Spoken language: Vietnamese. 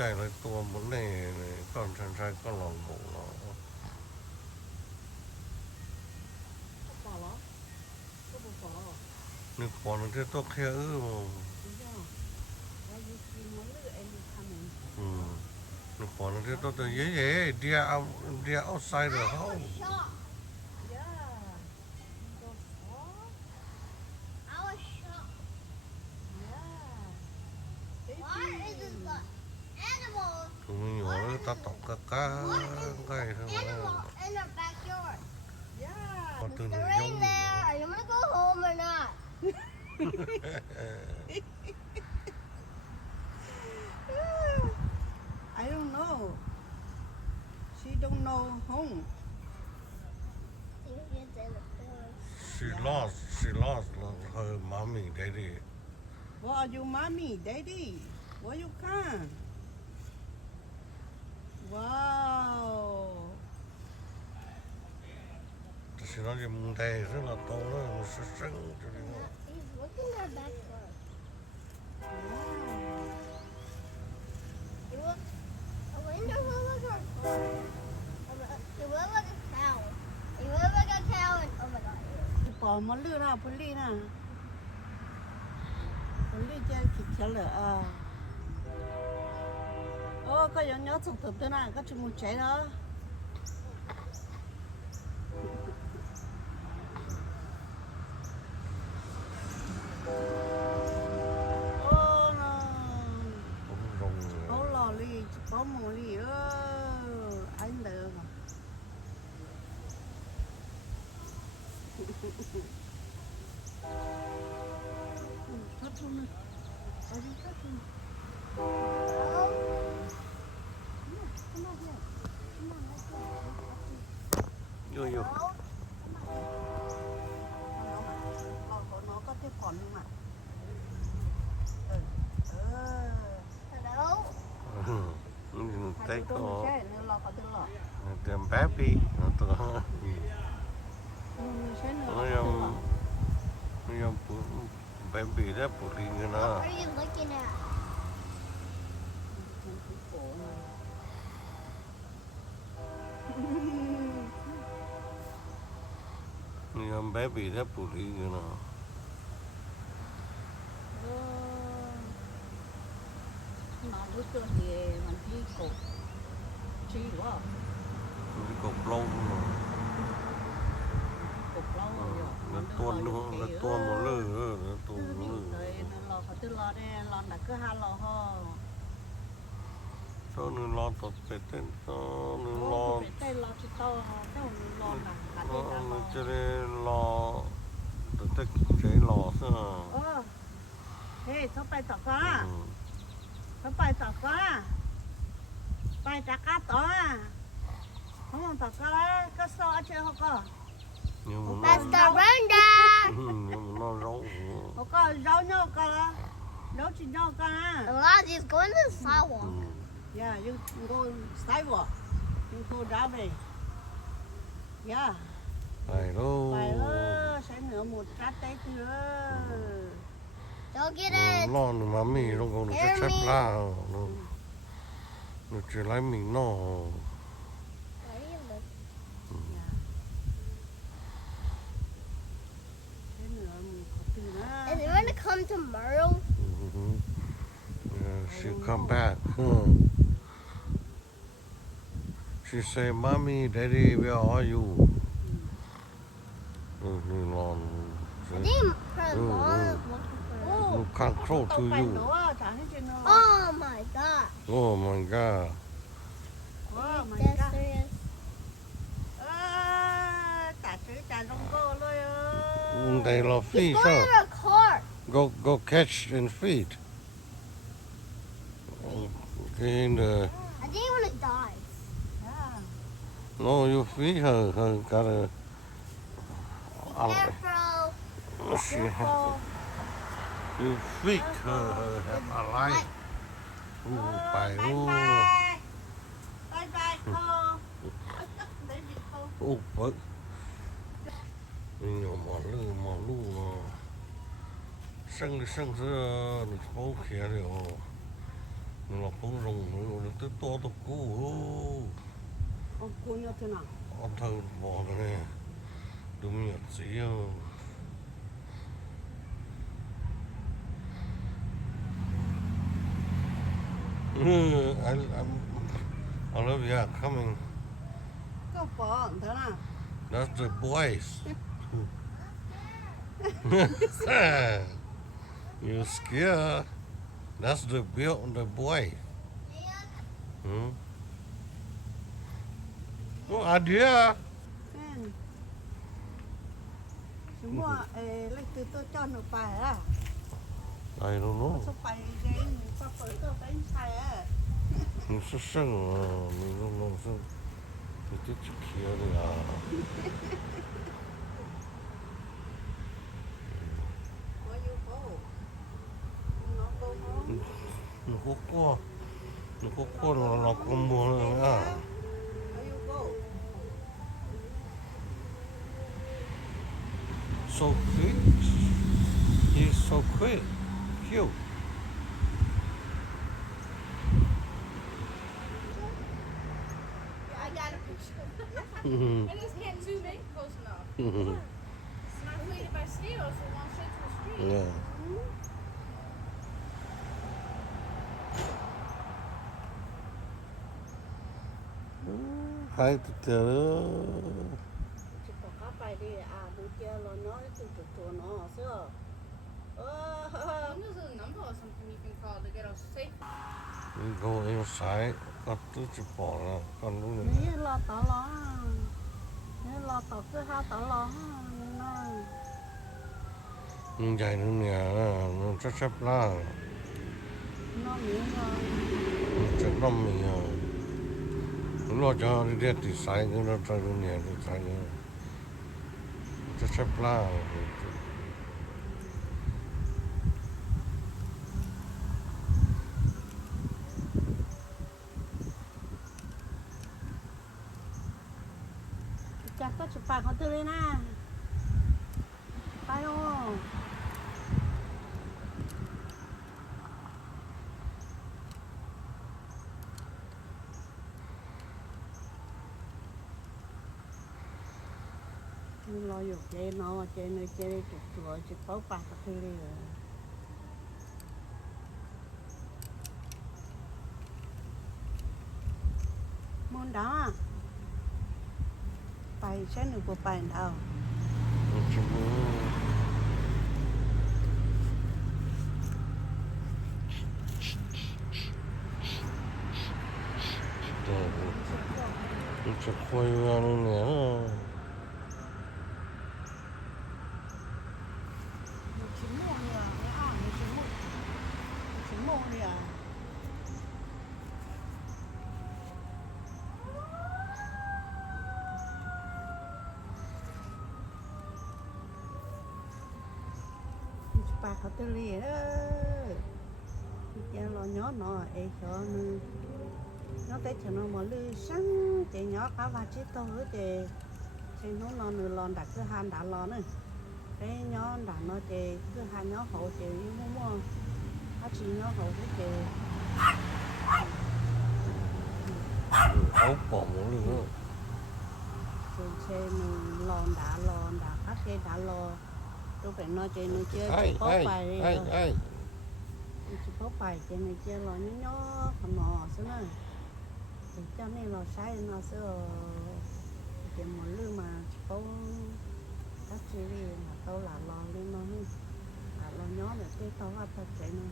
chạy lại tua muốn này con chân trai con lòng ngủ nó nếu còn cái tốt theo mà nếu còn cái tốt thì dễ dễ đi outside the house. Tụi nhỏ ta tọc cá cái thôi mà. Còn từ này giống Are you gonna go home or not? I don't know. She don't know home. She lost her mommy, daddy. What are you, mommy, daddy? Where you come? Wow. She nói mùng tây rất là to đó, nó sẽ sưng cho nên nó. He's looking at that one. I wonder who look at He will look a cow. He will look a cow and oh my god. Bỏ một lư nào, phun ly nào. Phun ly chơi thịt chả lửa. Ô, có nhớ chụp thực tế nào, có chụp một cháy đó. Ô, nó. Ô, lò ly, có một ly anh được. Thắt luôn nè. Ở đi thắt luôn. Vô vô. Nó có cái còn nhưng mà. Hello? Tay có. Nó có tên lọ. Tem baby, nó to. Nó baby đó phụ đi nữa. What are you looking at? Nó baby đó phụ đi nữa. Nó lúc trước thì mình đi cột chi quá. Cái cột lâu mà. Cột lâu rồi. Nó tuôn luôn, nó tuôn một lư nữa, nó tuôn một lư. Rồi nó lò phải tư lò đây, lò đã cứ hai lò ho. Cho nên lo tập về tên, cho nên lo. Tên lò chỉ to, cái lò là cả đây là lò. Cho nên lo, tự chế lò sao? Hey, sao bay tỏ quá? Sao bay tỏ quá? Bay trả cá tỏ à? Không tỏ cá đấy, có sao chơi không có? Nhưng mà That's the rundown. nhưng mà nó rau. Không có rau nhau có đó. Rau chỉ nhau có à? Elijah's going to the sidewalk. Yeah, you go sidewalk. You go down there. Yeah. Phải đâu. Phải đó, sẽ nữa một trái tết nữa. Don't get it. Lo nữa mà mì nó còn cái chép la nó chỉ lấy mình nó. Is it going to come tomorrow? Yeah, she'll come back. She say, "Mommy, Daddy, where are you?" I think her Mm, mom mm. is looking for No can't crawl to you. Oh my god. Oh my God. Oh my That's God. serious. Trả chữ trả rong cô luôn. They love He's fish, going huh? to the car. Go catch and feed. In the, I think I'm going to die. Yeah. no, you feed her. Her gotta. Careful. She you feed her have a life. Phải Bye luôn. bye. Bye bye cô. Vâng. Nhưng mà lù sân sữa nó khó khẻ rồi. nó cũng rung nó tới to tôi cú ông cô như thế nào ông thâu bỏ rồi nè đúng nhật sĩ I love you coming. có bỏ thế nào That's the boys. You scared? That's the boy. Hmm? Oh, idea. chúng mua lấy từ tôi cho nó phải à I don't know. số phải cái có phải tôi phải xài à Mình sẽ sinh mình không sinh. Mình thích kia đi à. có yêu cầu nó có món Nó có con nó có mua nữa à. có yêu cầu So quick. He's so quick. Cute. I got a picture. Mhm. I just can't zoom in close enough. Mhm. It's not cleated by scales, so it won't straight to the street. Yeah. Hai tụi chỉ có cá bài đi à bữa kia nó nói từ từ từ nó xưa There's a number or something you can call to get us safe. we go inside. Có tụi chỉ bỏ ra. Con lúc này. nếu lo tỏ lo nếu lo tỏ cứ ha tỏ lo nó Nhưng chạy nữa nè. Nó chắc sắp la. nó miếng Chắc lắm mình à. Nó cho đi đẹp thì sai. Nó cho nữa nè. Thì sai nữa. Chắc sắp la. chắc có chụp bài họ tư lên à bài ô lo dục chơi nó chơi chụp chùa chụp pháo bạc họ tư lên rồi môn đó bài sẽ được một bài đâu Nó chỉ muốn. Nó chỉ quay ra nữa nè. chỉ mua nè à chỉ mua nè bà họ tư liền ơi cha lo nhó nó ấy cho nó tới cho nó mà lư sáng chị nhỏ cá và chết tôi chị nó lo nửa lon đặt cứ han đã lo nữa cái nhỏ đã nó chị cứ han nhỏ hậu chị mua chị nhỏ hậu của chị Ấu bỏ một nữa. chị lon đã các chị đã lo tôi phải nói chị nó chơi Ai, bó ai, bài đi ai. chị bó bài chị này chơi lo nhỏ còn nó xíu nữa thì cho nên là sai nó sẽ chị một lư mà có các chị đi mà tôi là lo lên nó là lo nhỏ để cái tao bắt thật chị này